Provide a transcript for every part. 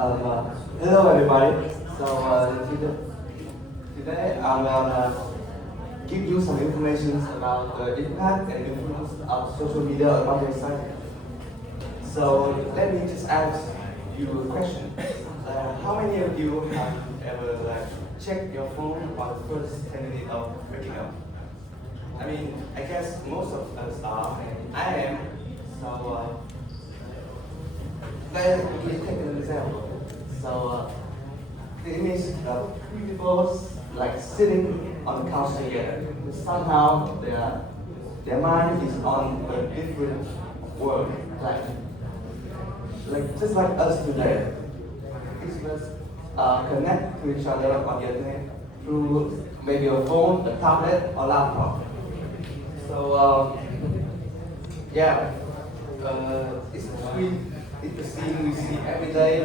Hello everybody. Today I will give you some information about the impact and influence of social media about your society. So let me just ask you a question. How many of you have ever checked your phone for the first 10 minutes of waking up? I mean, I guess most of us are, and I am. So let me take an example. The image of three people sitting on the couch together. Somehow their mind is on a different world, just like us today. Each of us connect to each other on the internet through maybe a phone, a tablet, or laptop. So yeah, it's sweet. It's the scene we see every day.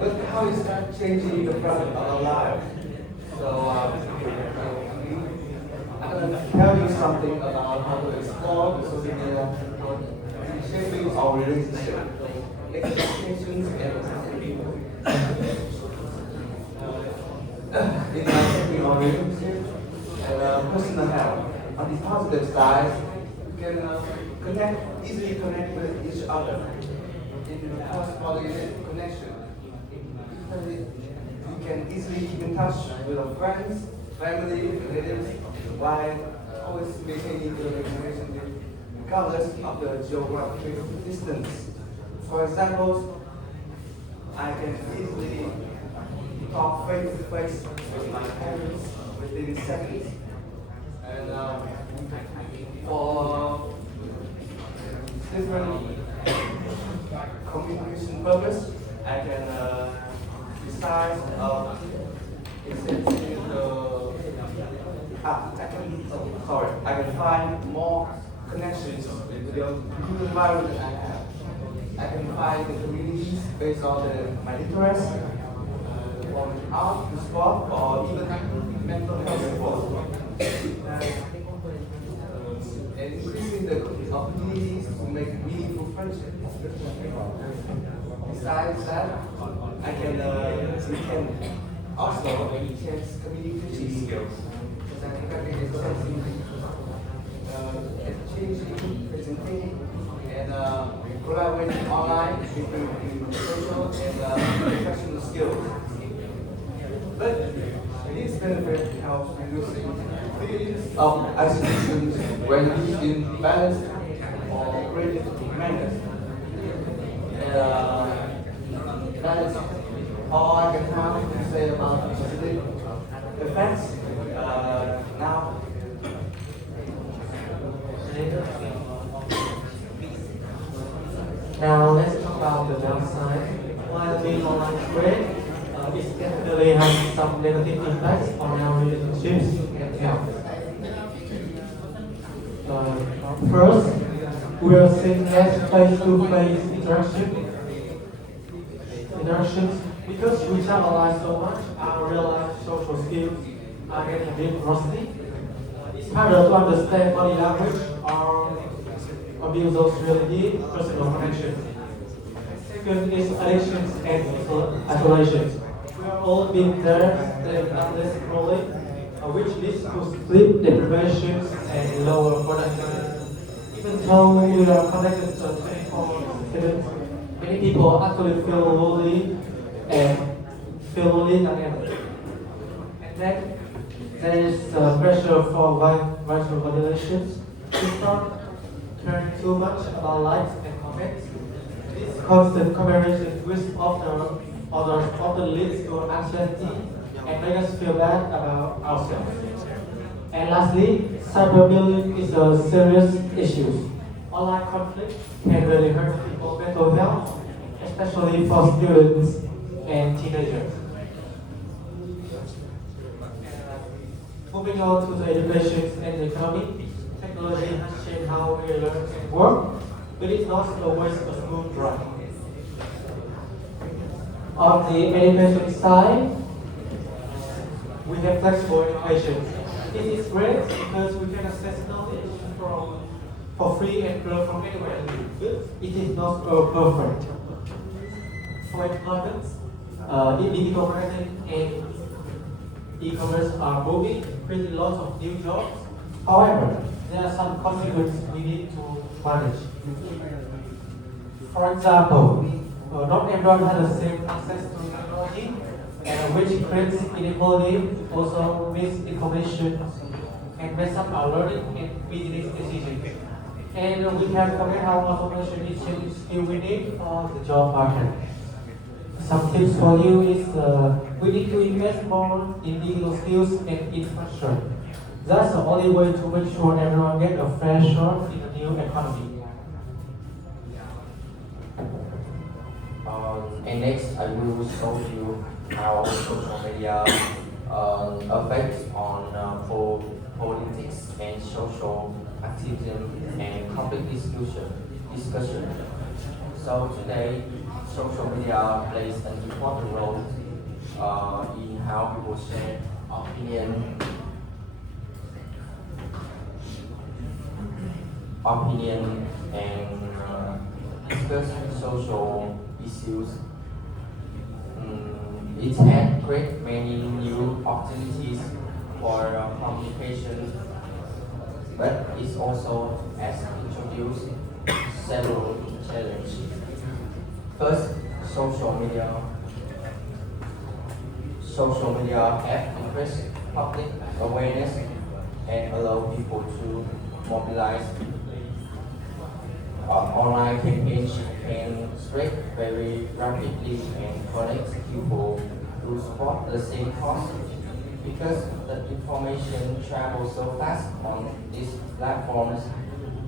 But how is that changing the product of our lives? I'm going to tell you something about how to explore the social media shaping our relationship, expectations, and in shaping our relationship and personal health. On the positive side, we can easily connect with each other in the cross-pollinate connection. We can easily keep in touch with our friends, family, relatives, while always maintaining the relationship regardless of the geographical distance. For example, I can easily talk face to face with my parents within seconds. And for different communication purpose, I can decide I can find more connections with the computer environment I have. I can find the communities based on my interests, from art to sport, or even mental health support. And increasing the opportunities to make meaningful friendships. Besides that, I can also enhance communication skills. Because I think I can exchanging, presenting, and collaborating online with social and professional skills. But these benefits help reducing feelings of isolation when used in balanced or creative manners. That's all I can have to say about the effects. Now, Now let's talk about the downside. While being online is great, it definitely has some negative impacts on our relationships and health. First, we are seeing less face-to-face interactions because we travel online so much. Our real-life social skills are getting a bit rusty. It's harder to understand body language or build those really deep personal connections. Second is addictions and isolation. We are all being there, playing endless scrolling, which leads to sleep deprivation and lower productivity. Even though we are connected to 24/7, many people actually feel lonely than ever. And then there is pressure for virtual validations. We start caring too much about likes and comments. This constant comparison with others often leads to anxiety and make us feel bad about ourselves. And lastly, cyberbullying is a serious issue. Online conflict can really hurt people's mental health, especially for students and teenagers. Moving on to the education and the economy, technology has changed how we learn and work, but it's not always a smooth ride. On the education side, we have flexible education. It is great because we can access knowledge from for free and learn from anywhere. It is not perfect. For employment, digital marketing and e-commerce are booming, creating lots of new jobs. However, there are some consequences we need to manage. For example, not everyone has the same access to technology, and which creates inequality, also misinformation, and mess up our learning and business decisions. And we can forget how automation is changing skill we need for the job market. Some tips for you is we need to invest more in digital skills and infrastructure. That's the only way to make sure everyone gets a fair shot in the new economy. And next, I will show you how social media affects on politics and social activism and public discussion. So today, social media plays an important role in how people share opinion and discuss social issues. It has created many new opportunities for communication, but it also has introduced several challenges. First, social media. Social media have increased public awareness and allow people to mobilize. Online campaigns can spread very rapidly and connect people to support the same cause. Because the information travels so fast on these platforms,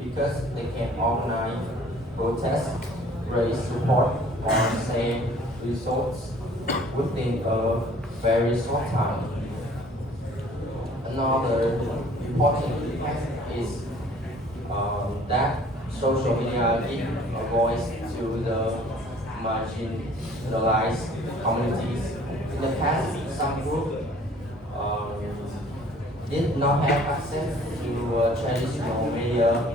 because they can organize protests, raise support, or share results within a very short time. Another important impact is that social media gives a voice to the marginalized communities. In the past, some groups did not have access to traditional media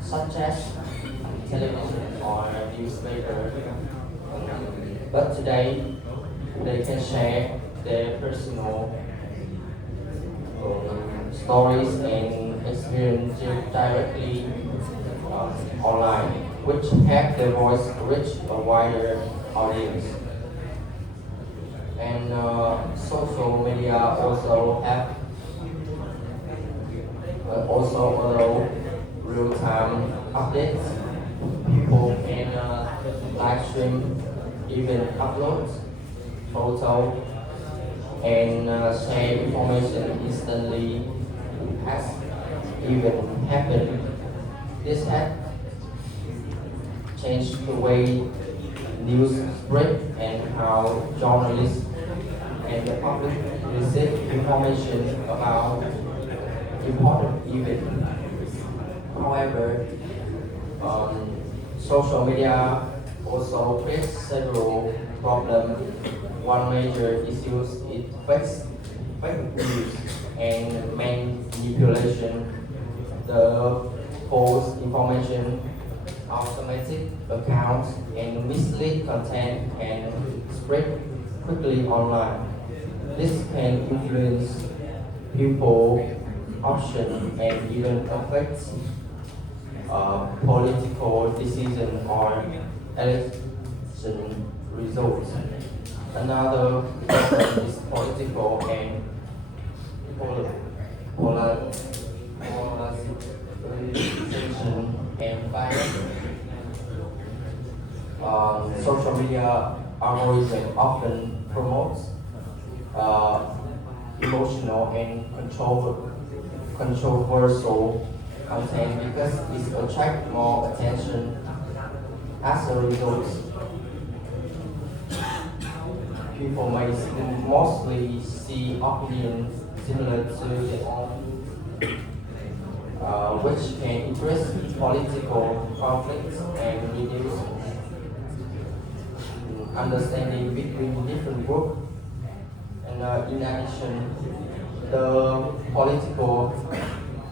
such as television or newspaper. But today, they can share their personal stories and experiences directly online, which help their voice reach a wider audience. And social media also allow real-time updates. People can live stream, even upload photo and share information instantly has even happened. This has changed the way news spread and how journalists and the public receive information about important events. However, social media also creates several problems. One major issue is fake news and manipulation. The false information, automatic accounts, and mislead content can spread quickly online. This can influence people option and even affect political decision or election results. Another problem is political and polar- polarization and violence. Social media algorithm often promotes emotional and controversial content because it attracts more attention. As a result, people may mostly see opinions similar to their own, which can increase political conflicts and reduce understanding between different groups. And in addition, The political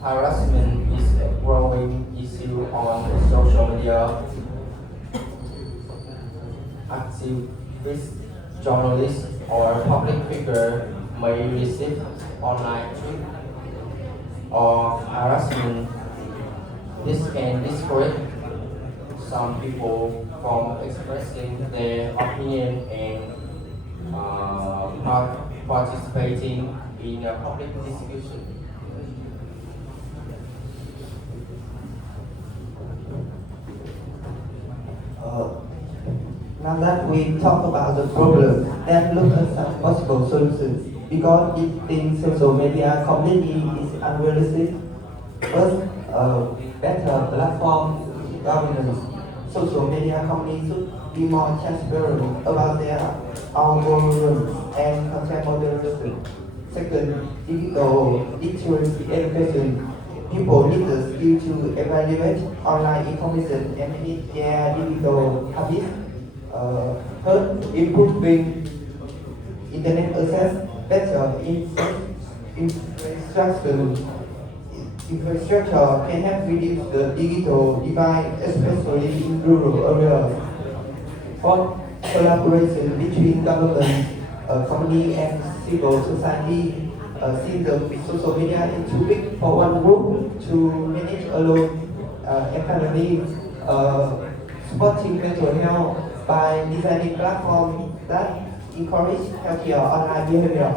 harassment is a growing issue on social media. Activists, journalists, or public figure may receive online threat or harassment. This can discourage some people from expressing their opinion and participating in a public discussion. Uh, Now that we talk about the problem, let's look at some possible solutions. Because it thinks social media completely is unrealistic. First, better platform governance. Social media companies should be more transparent about their algorithms and content moderation. Second, digital literacy education. People need the skill to evaluate online information and manage their digital habits. Third, improving internet access, better infrastructure can help reduce the digital divide, especially in rural areas. Fourth, collaboration between government, company, and civil society. See the social media is too big for one group to manage alone. Economy, supporting mental health by designing platforms that encourage healthier online behavior.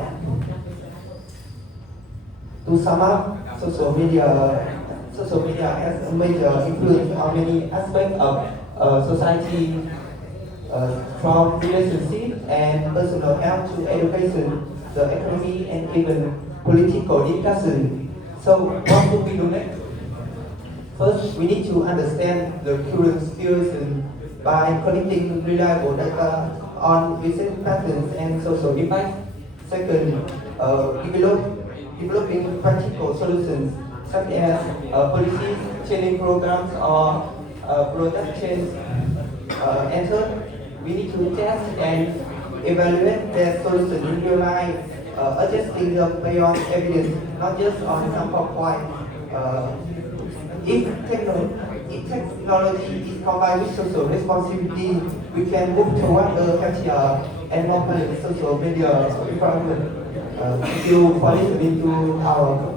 To sum up, social media has a major influence on many aspects of society, from relationship and personal health to education, the economy, and even political discussion. So, what should we do next? First, we need to understand the current situation by collecting reliable data on visit patterns and social impacts. Second, developing practical solutions such as policies, training programs, or product change. And third, we need to test and evaluate their solution in real life, adjusting them beyond evidence, not just on sample point. If technology is combined with social responsibility, we can move toward a healthier and more balanced social media environment. Thank you for listening to our